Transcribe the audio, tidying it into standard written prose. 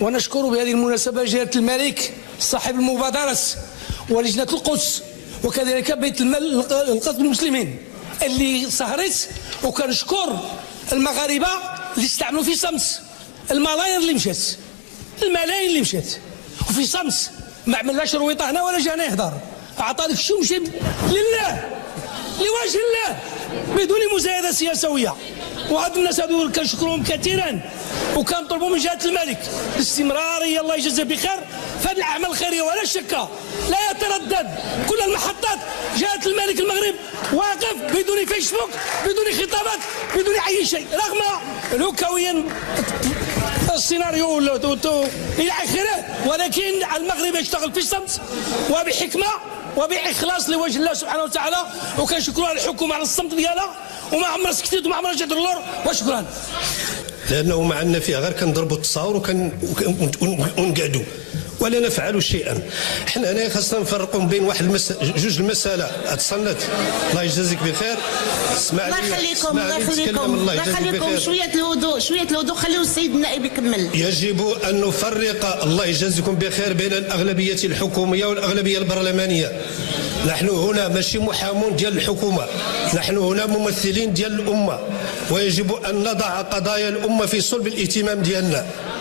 ونشكر بهذه المناسبة جلالة الملك صاحب المبادرة ولجنة القدس وكذلك بيت المال للقسم المسلمين اللي سهرت، وكنشكر المغاربة اللي استعملوا في صمت الملايين اللي مشات، الملايين اللي مشات وفي صمت ما عملناش رويطه هنا ولا جانا يهضر، عطى داك الشيء ومشى لله لوجه الله بدون مزايده سياسويه. وهاد الناس هادو كنشكرهم كثيرا وكنطلبوا من جهه الملك الاستمراريه، الله يجزاه بخير في هذه الاعمال الخيريه، ولا شك لا يتردد كل المحطات جهه الملك المغرب واقف بدون فيسبوك بدون خطابات بدون اي شيء، رغم الهكويا السيناريو الى اخره، ولكن المغرب يشتغل في الصمت وبحكمه وباخلاص لوجه الله سبحانه وتعالى، وكنشكروا على الحكومه على الصمت ديالها وما عمرها سكتت وما عمرها جات اللور، وشكرا. لانه ما عندنا فيها غير كنضربوا التصاور ونقعدوا ولا نفعل شيئا. حنا هنا خاصنا نفرقوا بين جوج المساله. اتصلت الله يجازيك بخير. اسمع لي الله يخليكم شويه الهدوء خليوا السيد النائب يكمل. يجب ان نفرق الله يجازيكم بخير بين الاغلبيه الحكوميه والاغلبيه البرلمانيه. نحن هنا ماشي محامون ديال الحكومه، نحن هنا ممثلين ديال الامه، ويجب ان نضع قضايا الامه في صلب الاهتمام ديالنا.